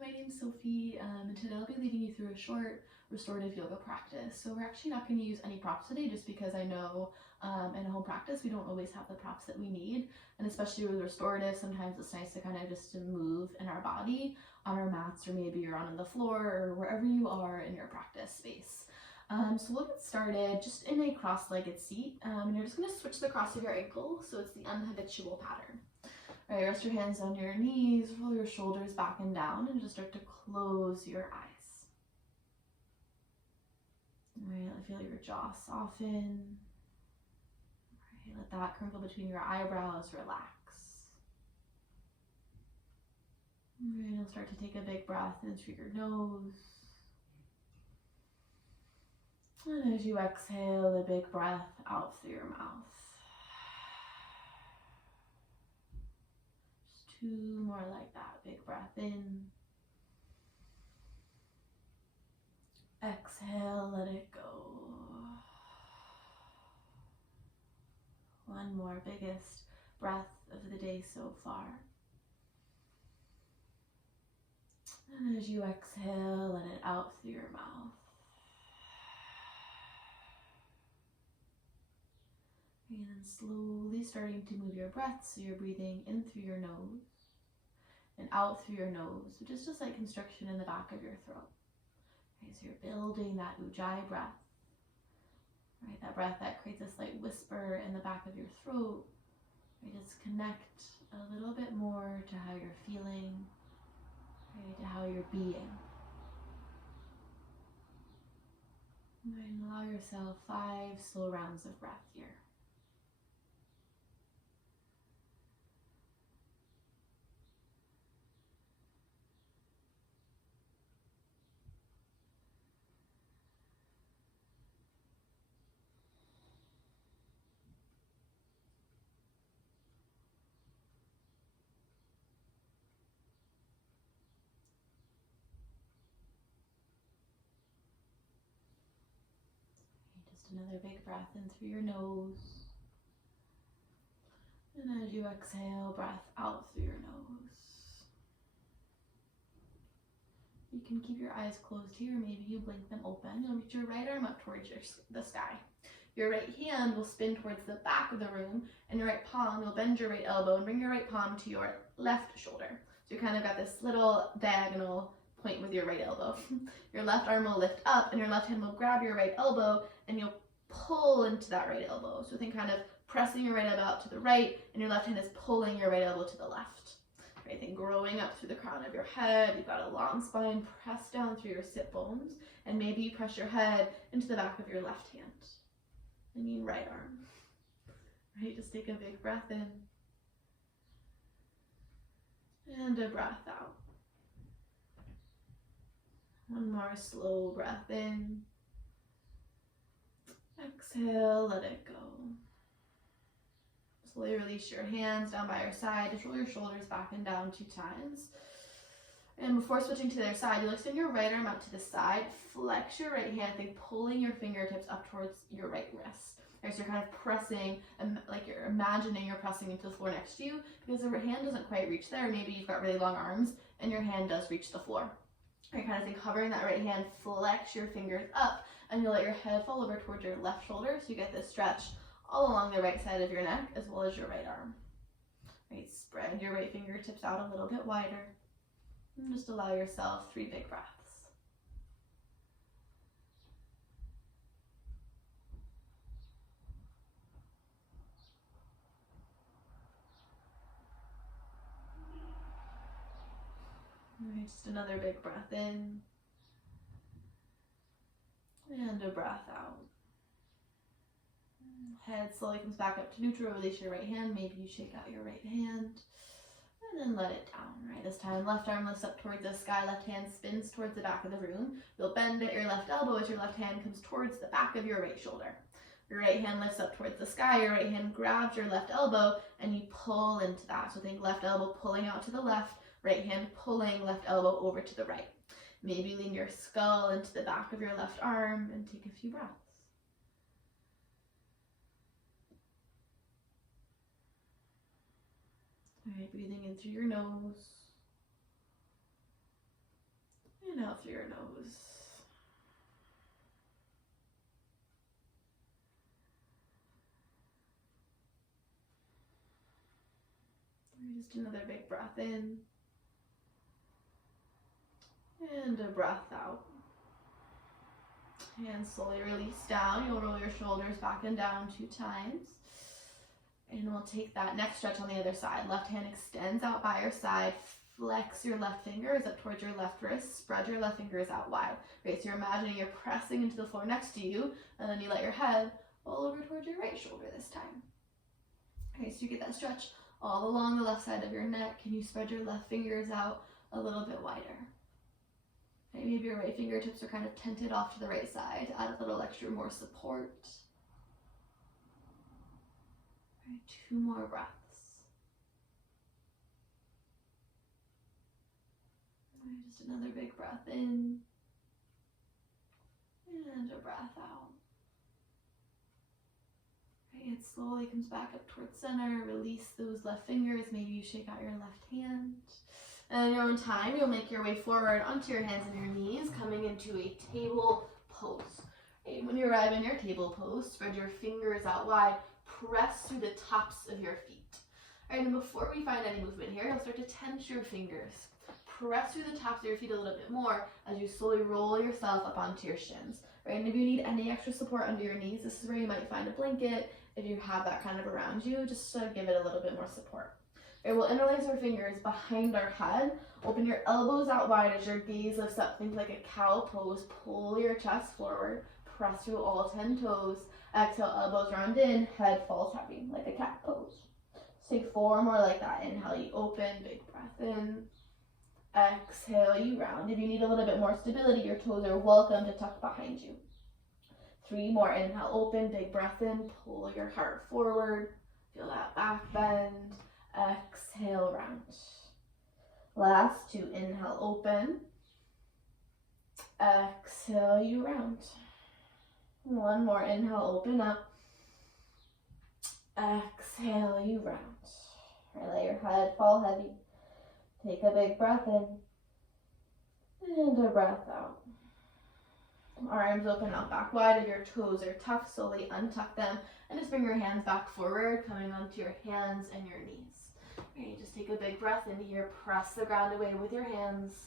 My name's Sophie, and today I'll be leading you through a short restorative yoga practice. So we're actually not going to use any props today just because I know in a home practice we don't always have the props that we need, and especially with restorative, sometimes it's nice to kind of just to move in our body on our mats, or maybe you're on the floor or wherever you are in your practice space. So we'll get started just in a cross-legged seat, and you're just going to switch the cross of your ankle, so it's the unhabitual pattern. All right, rest your hands on your knees, roll your shoulders back and down, and just start to close your eyes. All right, feel your jaw soften. All right, let that crinkle between your eyebrows relax. All right, you'll start to take a big breath in through your nose. And as you exhale, a big breath out through your mouth. Two more like that. Big breath in. Exhale, let it go. One more, biggest breath of the day so far. And as you exhale, let it out through your mouth. And then slowly starting to move your breath, so you're breathing in through your nose and out through your nose, so just a slight constriction in the back of your throat. Okay, so you're building that ujjayi breath, right? That breath that creates a slight whisper in the back of your throat. Right? Just connect a little bit more to how you're feeling, right? To how you're being. Right, and allow yourself 5 slow rounds of breath here. Just another big breath in through your nose. And as you exhale, breath out through your nose. You can keep your eyes closed here, maybe you blink them open. You'll reach your right arm up towards the sky. Your right hand will spin towards the back of the room, and your right palm, you'll bend your right elbow and bring your right palm to your left shoulder. So you kind of got this little diagonal point with your right elbow. Your left arm will lift up, and your left hand will grab your right elbow, and you'll pull into that right elbow. So think kind of pressing your right elbow out to the right, and your left hand is pulling your right elbow to the left. Right, then growing up through the crown of your head, you've got a long spine, press down through your sit bones, and maybe you press your head into the back of your left hand. I mean right arm. Right, just take a big breath in. And a breath out. One more slow breath in. Exhale, let it go. Slowly release your hands down by your side. Just roll your shoulders back and down 2 times. And before switching to the other side, you'll extend your right arm out to the side. Flex your right hand, think pulling your fingertips up towards your right wrist. Right, so you're kind of pressing, like you're imagining you're pressing into the floor next to you, because the hand doesn't quite reach there. Maybe you've got really long arms and your hand does reach the floor. Right, kind of think hovering that right hand, flex your fingers up, and you'll let your head fall over towards your left shoulder, so you get this stretch all along the right side of your neck as well as your right arm. Right, spread your right fingertips out a little bit wider. And just allow yourself 3 big breaths. All right, just another big breath in. And a breath out. Head slowly comes back up to neutral. Release your right hand. Maybe you shake out your right hand. And then let it down. Right, this time left arm lifts up towards the sky. Left hand spins towards the back of the room. You'll bend at your left elbow as your left hand comes towards the back of your right shoulder. Your right hand lifts up towards the sky. Your right hand grabs your left elbow and you pull into that. So think left elbow pulling out to the left. Right hand pulling left elbow over to the right. Maybe lean your skull into the back of your left arm and take a few breaths. All right, breathing in through your nose. Inhale through your nose. Just another big breath in. And a breath out. Hands slowly release down. You'll roll your shoulders back and down 2 times. And we'll take that next stretch on the other side. Left hand extends out by your side. Flex your left fingers up towards your left wrist. Spread your left fingers out wide. Right, so you're imagining you're pressing into the floor next to you, and then you let your head roll over towards your right shoulder this time. Okay, so you get that stretch all along the left side of your neck. Can you spread your left fingers out a little bit wider? Okay, maybe your right fingertips are kind of tented off to the right side to add a little extra more support. All right, 2 more breaths. All right, just another big breath in and a breath out. It slowly comes back up towards center. Release those left fingers. Maybe you shake out your left hand. And in your own time, you'll make your way forward onto your hands and your knees, coming into a table pose. Okay, when you arrive in your table pose, spread your fingers out wide. Press through the tops of your feet. All right, and before we find any movement here, you'll start to tense your fingers. Press through the tops of your feet a little bit more as you slowly roll yourself up onto your shins. Right, and if you need any extra support under your knees, this is where you might find a blanket. If you have that kind of around you, just to give it a little bit more support. Okay, we'll interlace our fingers behind our head. Open your elbows out wide as your gaze lifts up. Think like a cow pose. Pull your chest forward. Press through all 10 toes. Exhale, elbows round in. Head falls heavy, like a cat pose. So take 4 more like that. Inhale, you open. Big breath in. Exhale, you round. If you need a little bit more stability, your toes are welcome to tuck behind you. 3 more. Inhale, open, big breath in, pull your heart forward. Feel that back bend. Exhale, round. Last 2. Inhale, open. Exhale, you round. 1 more. Inhale, open up. Exhale, you round. Right, let your head fall heavy. Take a big breath in. And a breath out. Arms open out back wide. If your toes are tough, slowly untuck them and just bring your hands back forward, coming onto your hands and your knees. Okay, just take a big breath in here. Press the ground away with your hands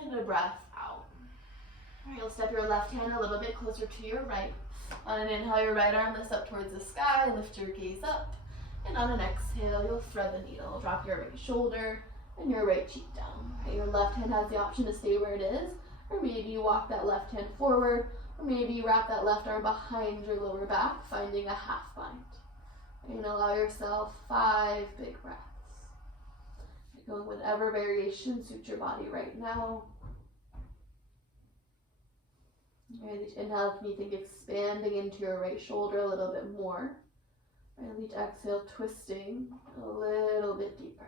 and a breath out. All right, you'll step your left hand a little bit closer to your right. On an inhale, your right arm lifts up towards the sky. Lift your gaze up. And on an exhale, you'll thread the needle. Drop your right shoulder and your right cheek down. Okay, your left hand has the option to stay where it is. Or maybe you walk that left hand forward, or maybe you wrap that left arm behind your lower back, finding a half bind. And allow yourself 5 big breaths. You're going whatever variation suits your body right now. Right, each inhale, can you think expanding into your right shoulder a little bit more? And each exhale, twisting a little bit deeper.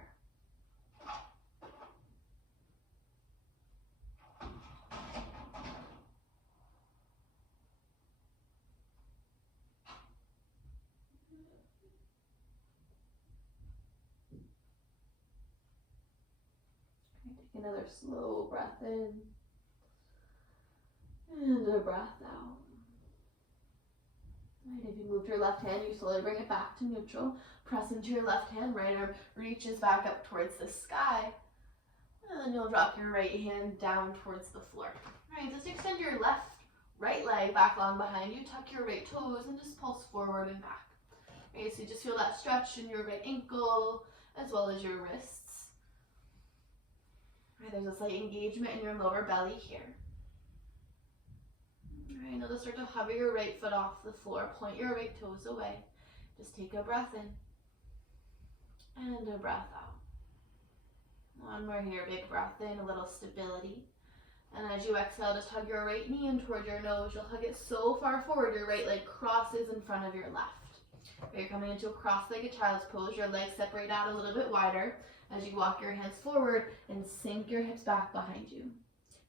Take another slow breath in and a breath out. Right, if you moved your left hand, you slowly bring it back to neutral. Press into your left hand, right arm reaches back up towards the sky. And then you'll drop your right hand down towards the floor. All right, just extend your right leg back long behind you. Tuck your right toes and just pulse forward and back. All right, so you just feel that stretch in your right ankle as well as your wrists. All right, there's a slight engagement in your lower belly here. All right, now just start to hover your right foot off the floor. Point your right toes away. Just take a breath in and a breath out. 1 more here, big breath in, a little stability. And as you exhale, just hug your right knee in toward your nose. You'll hug it so far forward, your right leg crosses in front of your left. You're coming into a cross-legged child's pose. Your legs separate out a little bit wider as you walk your hands forward and sink your hips back behind you.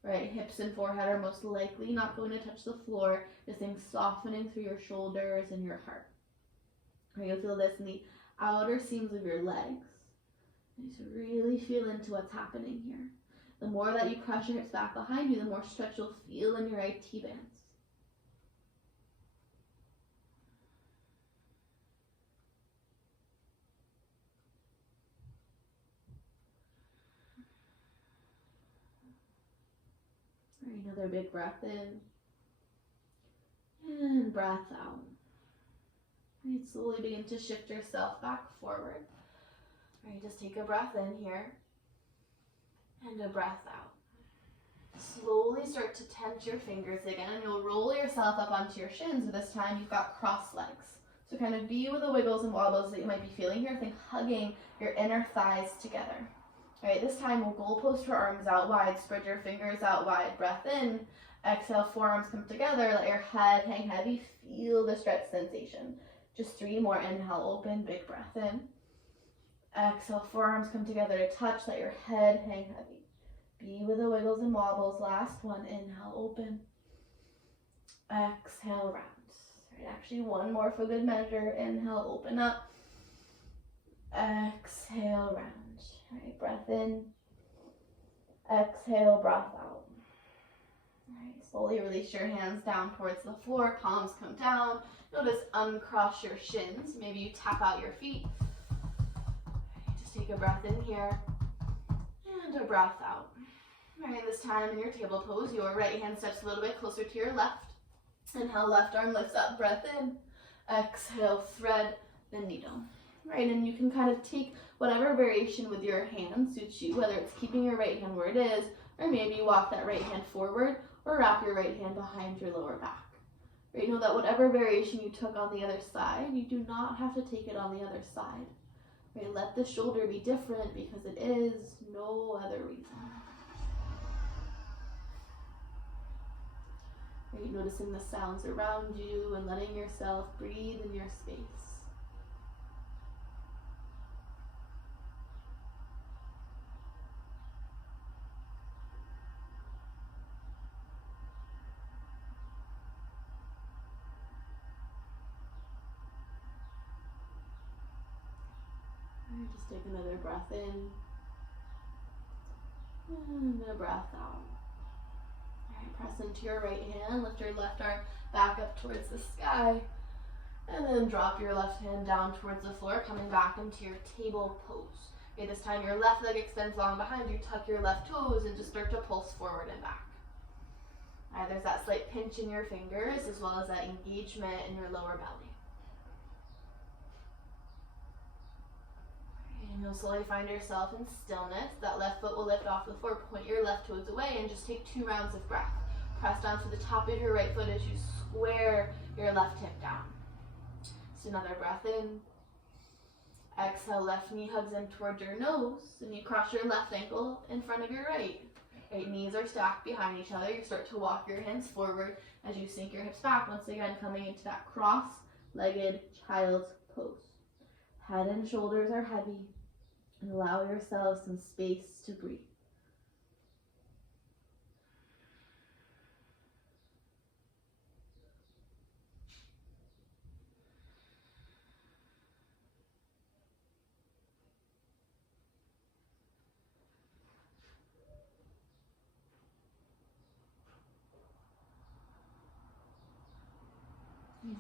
Right, hips and forehead are most likely not going to touch the floor. Just think softening through your shoulders and your heart. Right, you'll feel this in the outer seams of your legs. So really feel into what's happening here. The more that you crush your hips back behind you, the more stretch you'll feel in your IT bands. All right, another big breath in and breath out. All right, slowly begin to shift yourself back forward. All right, just take a breath in here and a breath out. Slowly start to tense your fingers again, and you'll roll yourself up onto your shins, but this time you've got crossed legs. So kind of be with the wiggles and wobbles that you might be feeling here. Think hugging your inner thighs together. All right, this time we'll goalpost your arms out wide, spread your fingers out wide, breath in. Exhale, forearms come together, let your head hang heavy, feel the stretch sensation. Just 3 more, inhale, open, big breath in. Exhale, forearms come together to touch, let your head hang heavy. Be with the wiggles and wobbles. Last one, inhale, open. Exhale, round. Right, actually one more for good measure. Inhale, open up. Exhale, round. All right, breath in. Exhale, breath out. All right, slowly release your hands down towards the floor. Palms come down. Notice uncross your shins. Maybe you tap out your feet. All right, just take a breath in here and a breath out. All right, this time in your table pose, your right hand steps a little bit closer to your left. Inhale, left arm lifts up, breath in. Exhale, thread the needle. All right, and you can kind of take whatever variation with your hand suits you, whether it's keeping your right hand where it is, or maybe walk that right hand forward, or wrap your right hand behind your lower back. Right, know that whatever variation you took on the other side, you do not have to take it on the other side. Right, let the shoulder be different because it is, no other reason. Right, noticing the sounds around you and letting yourself breathe in your space. Right, just take another breath in and a breath out. Press into your right hand, lift your left arm back up towards the sky, and then drop your left hand down towards the floor, coming back into your table pose. Okay, this time your left leg extends long behind you, tuck your left toes, and just start to pulse forward and back. All right, there's that slight pinch in your fingers, as well as that engagement in your lower belly. And you'll slowly find yourself in stillness. That left foot will lift off the floor, point your left toes away, and just take 2 rounds of breath. Press down to the top of your right foot as you square your left hip down. Just another breath in. Exhale, left knee hugs in towards your nose, and you cross your left ankle in front of your right. Right, knees are stacked behind each other. You start to walk your hands forward as you sink your hips back, once again coming into that cross-legged child's pose. Head and shoulders are heavy, and allow yourself some space to breathe.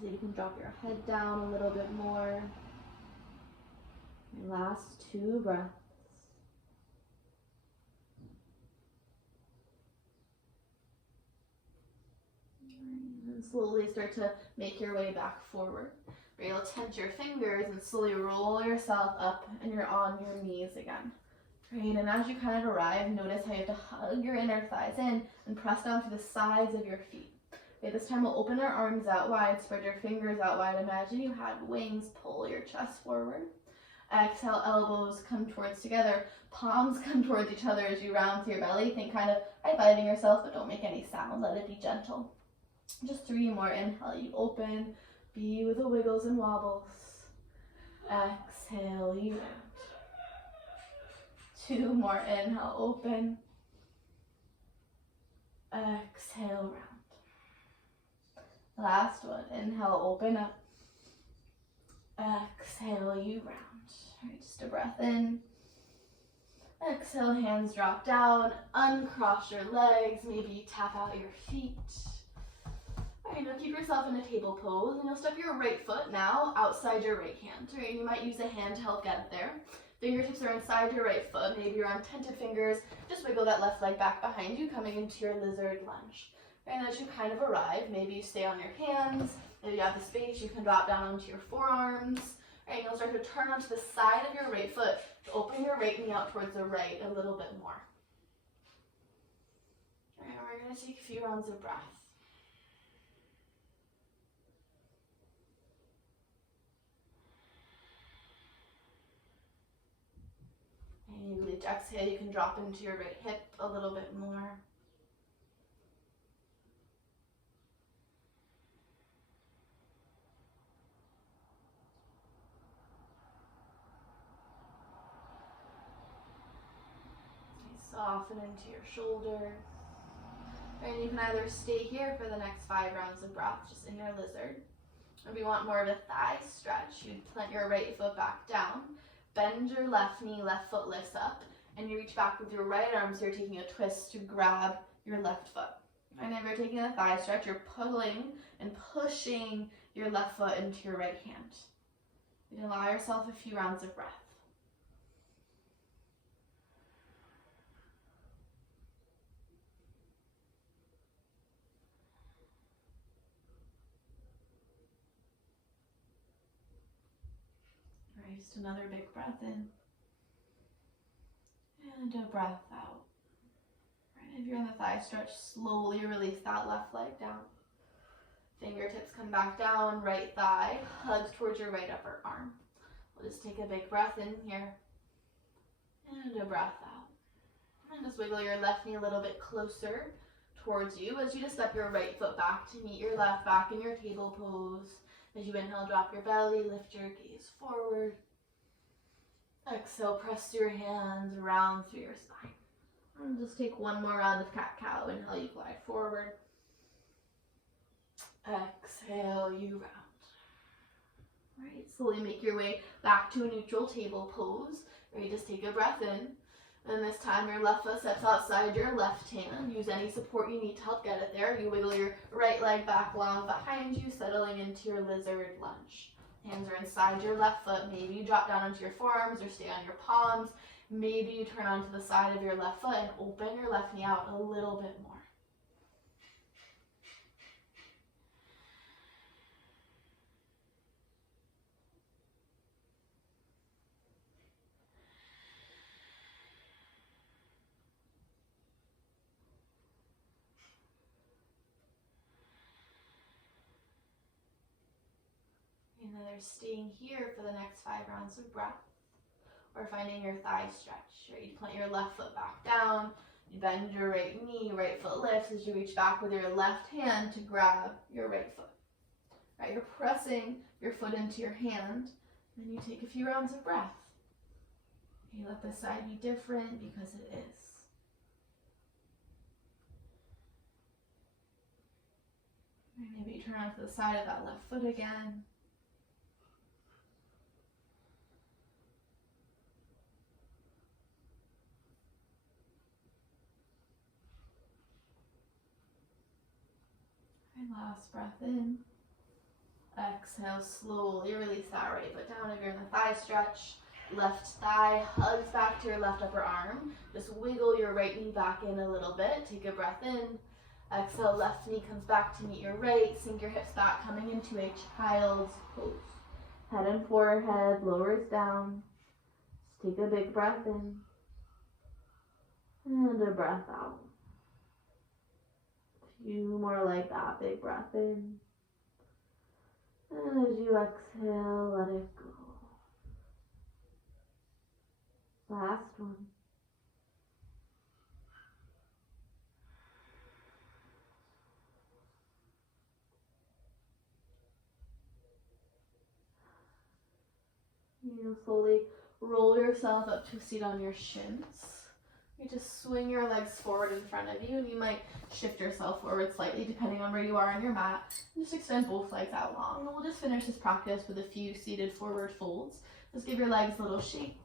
So you can drop your head down a little bit more. And last 2 breaths. And slowly start to make your way back forward. Where you'll tense your fingers and slowly roll yourself up, and you're on your knees again. Right, and as you kind of arrive, notice how you have to hug your inner thighs in and press down to the sides of your feet. Okay, this time we'll open our arms out wide, spread your fingers out wide. Imagine you had wings, pull your chest forward. Exhale, elbows come towards together, palms come towards each other as you round to your belly. Think kind of high-fiving yourself, but don't make any sound, let it be gentle. Just 3 more, inhale, you open, be with the wiggles and wobbles. Exhale, you round. 2 more, inhale, open. Exhale, round. Last one, inhale, open up. Exhale, you round. All right, just a breath in Exhale, hands drop down, uncross your legs, maybe tap out your feet. All right, now keep yourself in a table pose, and you'll step your right foot now outside your right hand. All right, you might use a hand to help get it there. Fingertips are inside your right foot, maybe you're on tented fingers. Just wiggle that left leg back behind you, coming into your lizard lunge. And as you kind of arrive, maybe you stay on your hands. If you have the space, you can drop down onto your forearms. All right, you'll start to turn onto the side of your right foot to open your right knee out towards the right a little bit more. All right, we're going to take a few rounds of breath. And you each exhale, you can drop into your right hip a little bit more. Soften into your shoulders. And you can either stay here for the next 5 rounds of breath, just in your lizard. If you want more of a thigh stretch, you'd plant your right foot back down, bend your left knee, left foot lifts up, and you reach back with your right arm, so you're taking a twist to grab your left foot. And if you're taking a thigh stretch, you're pulling and pushing your left foot into your right hand. You can allow yourself a few rounds of breath. Just another big breath in and a breath out. Right, if you're in the thigh stretch, slowly release that left leg down. Fingertips come back down, right thigh hugs towards your right upper arm. We'll just take a big breath in here and a breath out. And just wiggle your left knee a little bit closer towards you as you just step your right foot back to meet your left back in your table pose. As you inhale, drop your belly, lift your gaze forward. Exhale, press your hands around through your spine. And just take one more round of cat-cow. Inhale, you glide forward. Exhale, you round. All right, slowly make your way back to a neutral table pose. Where you just take a breath in. And this time your left foot steps outside your left hand. Use any support you need to help get it there. You wiggle your right leg back long behind you, settling into your lizard lunge. Hands are inside your left foot. Maybe you drop down onto your forearms or stay on your palms. Maybe you turn onto the side of your left foot and open your left knee out a little bit more. And either staying here for the next 5 rounds of breath, or finding your thigh stretch. Right? You plant your left foot back down, you bend your right knee, right foot lifts as you reach back with your left hand to grab your right foot. Right? You're pressing your foot into your hand, and you take a few rounds of breath. You let this side be different because it is. Right? Maybe you turn onto the side of that left foot again. Last breath in. Exhale, slowly release that right foot down. If you're in the thigh stretch, left thigh hugs back to your left upper arm. Just wiggle your right knee back in a little bit. Take a breath in. Exhale, left knee comes back to meet your right. Sink your hips back, coming into a child's pose. Head and forehead lowers down. Just take a big breath in. And a breath out. Few more like that. Big breath in. And as you exhale, let it go. Last one. You slowly roll yourself up to a seat on your shins. You just swing your legs forward in front of you, and you might shift yourself forward slightly depending on where you are on your mat. And just extend both legs out long. And we'll just finish this practice with a few seated forward folds. Just give your legs a little shake.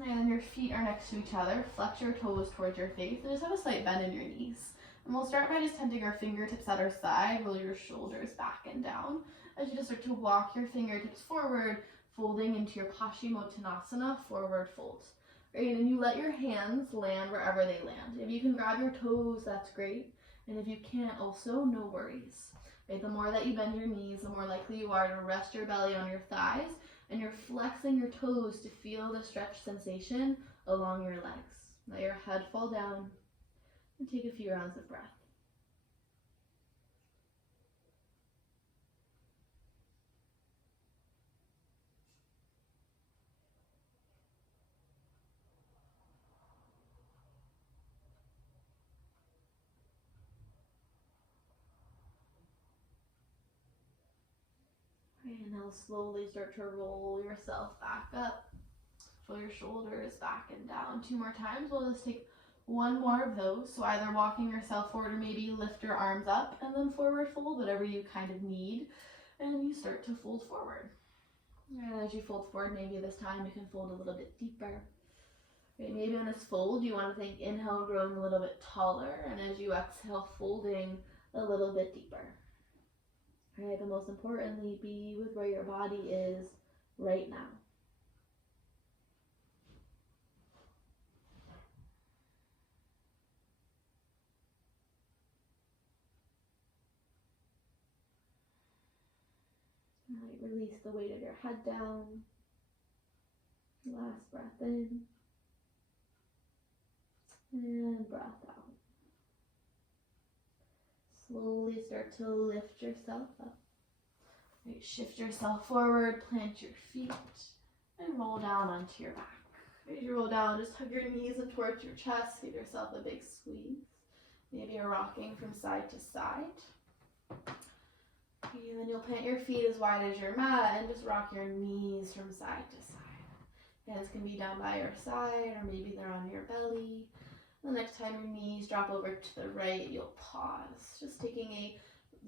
And then your feet are next to each other. Flex your toes towards your face and just have a slight bend in your knees. And we'll start by just tenting our fingertips at our side. Roll your shoulders back and down as you just start to walk your fingertips forward, folding into your Paschimottanasana, forward fold. Right, and you let your hands land wherever they land. If you can grab your toes, that's great. And if you can't, also, no worries. Right, the more that you bend your knees, the more likely you are to rest your belly on your thighs, and you're flexing your toes to feel the stretch sensation along your legs. Let your head fall down and take a few rounds of breath. And now slowly start to roll yourself back up. Roll your shoulders back and down. 2 more times. We'll just take 1 more of those. So either walking yourself forward or maybe lift your arms up and then forward fold, whatever you kind of need. And you start to fold forward. And as you fold forward, maybe this time you can fold a little bit deeper. Right, maybe on this fold, you want to think inhale, growing a little bit taller. And as you exhale, folding a little bit deeper. Right, but most importantly, be with where your body is right now. All right, release the weight of your head down. Last breath in. And breath out. Slowly start to lift yourself up. Right, shift yourself forward, plant your feet, and roll down onto your back. As you roll down, just hug your knees in towards your chest. Give yourself a big squeeze. Maybe you're rocking from side to side. And then you'll plant your feet as wide as your mat and just rock your knees from side to side. Hands can be down by your side, or maybe they're on your belly. The next time your knees drop over to the right, you'll pause. Just taking a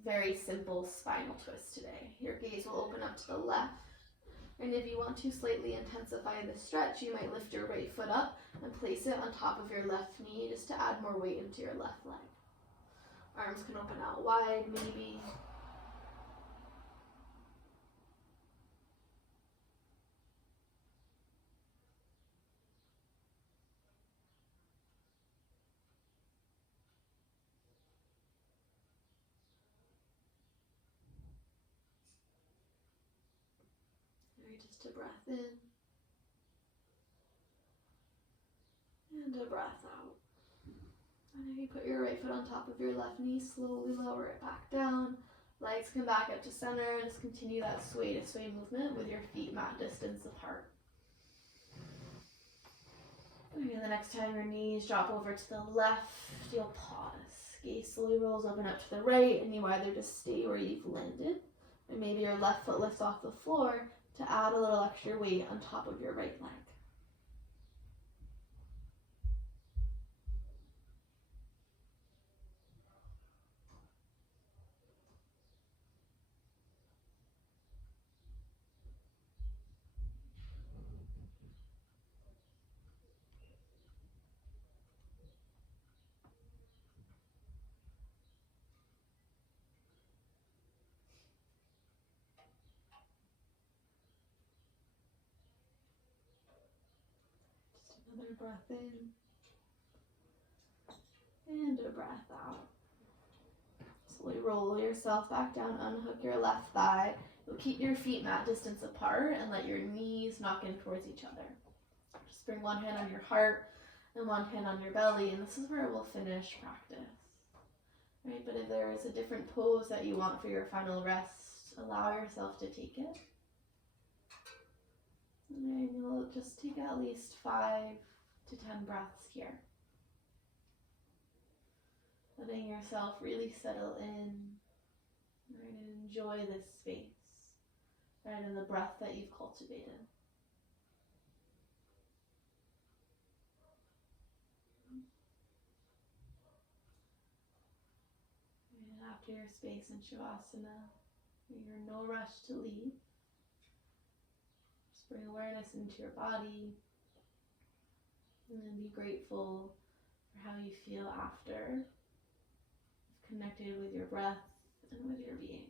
very simple spinal twist today. Your gaze will open up to the left. And if you want to slightly intensify the stretch, you might lift your right foot up and place it on top of your left knee just to add more weight into your left leg. Arms can open out wide, maybe. Just a breath in and a breath out. And if you put your right foot on top of your left knee, slowly lower it back down. Legs come back up to center. Just continue that sway to sway movement with your feet mat distance apart. And the next time your knees drop over to the left, you'll pause. Gaze slowly rolls open up to the right, and you either just stay where you've landed, or maybe your left foot lifts off the floor to add a little extra weight on top of your right leg. Another breath in and a breath out. Slowly roll yourself back down, unhook your left thigh. You'll keep your feet mat distance apart and let your knees knock in towards each other. Just bring one hand on your heart and one hand on your belly, and this is where we'll finish practice. Right, but if there is a different pose that you want for your final rest, allow yourself to take it. And you'll just take at least 5 to 10 breaths here. Letting yourself really settle in, right, and enjoy this space, right, and the breath that you've cultivated. And after your space in Shavasana, you're in no rush to leave. Just bring awareness into your body. And then be grateful for how you feel after. Connected with your breath and with your being.